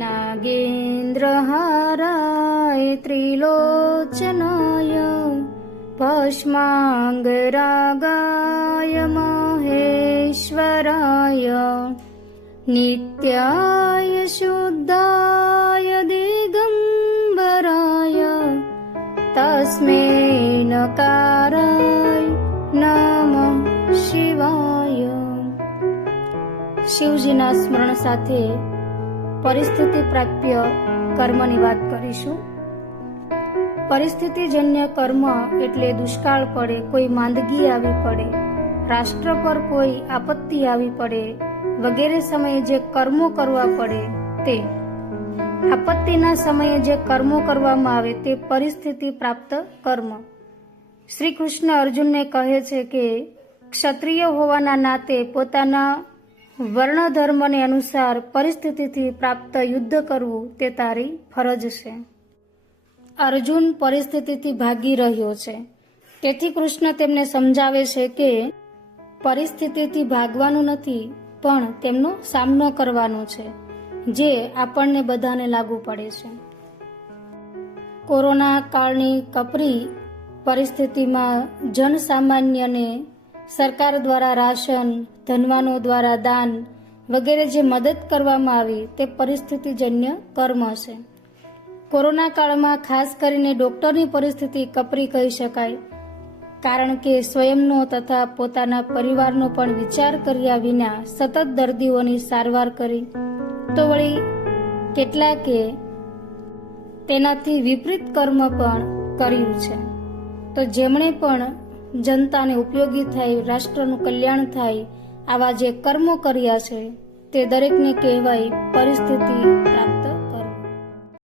नागेन्द्रहाराय त्रिलोचनाय भस्माङ्गरागाय महेश्वराय नित्याय शुद्धाय दिगम्बराय तस्मै नकाराय નમઃ શિવાય શિવજીના સ્મરણ સાથે પરિસ્થિતિ પ્રાપ્ય કર્મની વાત કરીશું. પરિસ્થિતિજન્ય કર્મ એટલે દુષ્કાળ પડે, કોઈ માંદગી આવી પડે, રાષ્ટ્ર પર કોઈ આપત્તિ આવી પડે, વગેરે સમયે જે કર્મો કરવા પડે તે. આપત્તિના સમયે જે કર્મો કરવામાં આવે તે પરિસ્થિતિ પ્રાપ્ત કર્મ. શ્રી કૃષ્ણ અર્જુનને કહે છે કે ક્ષત્રિય હોવાના નાતે પોતાના વર્ણ ધર્મને અનુસાર પરિસ્થિતિથી પ્રાપ્ત યુદ્ધ કરવું તે તારી ફરજ છે. અર્જુન પરિસ્થિતિથી ભાગી રહ્યો છે. તેથી કૃષ્ણ તેમને સમજાવે છે કે પરિસ્થિતિથી ભાગવાનું નથી, પણ તેમનો સામનો કરવાનો છે, જે આપણને બધાને લાગુ પડે છે. કોરોના કાળની કપરી પરિસ્થિતિમાં જનસામાન્યને સરકાર દ્વારા રાશન, ધનવાનો દ્વારા દાન વગેરે જે મદદ કરવામાં આવી તે પરિસ્થિતિજન્ય કર્મ છે કોરોના કાળમાં ખાસ કરીને ડોક્ટરની પરિસ્થિતિ કપરી કહી શકાય. કારણ કે સ્વયંનો તથા પોતાના પરિવારનો પણ વિચાર કર્યા વિના સતત દર્દીઓની સારવાર કરી. તો વળી કેટલાકે તેનાથી વિપરીત કર્મ પણ કર્યું છે. તો જેમણે પણ જનતાને ઉપયોગી થાય, રાષ્ટ્રનું કલ્યાણ થાય, આવા જે કર્મો કર્યા છે, તે દરેકને કહેવાય પરિસ્થિતિ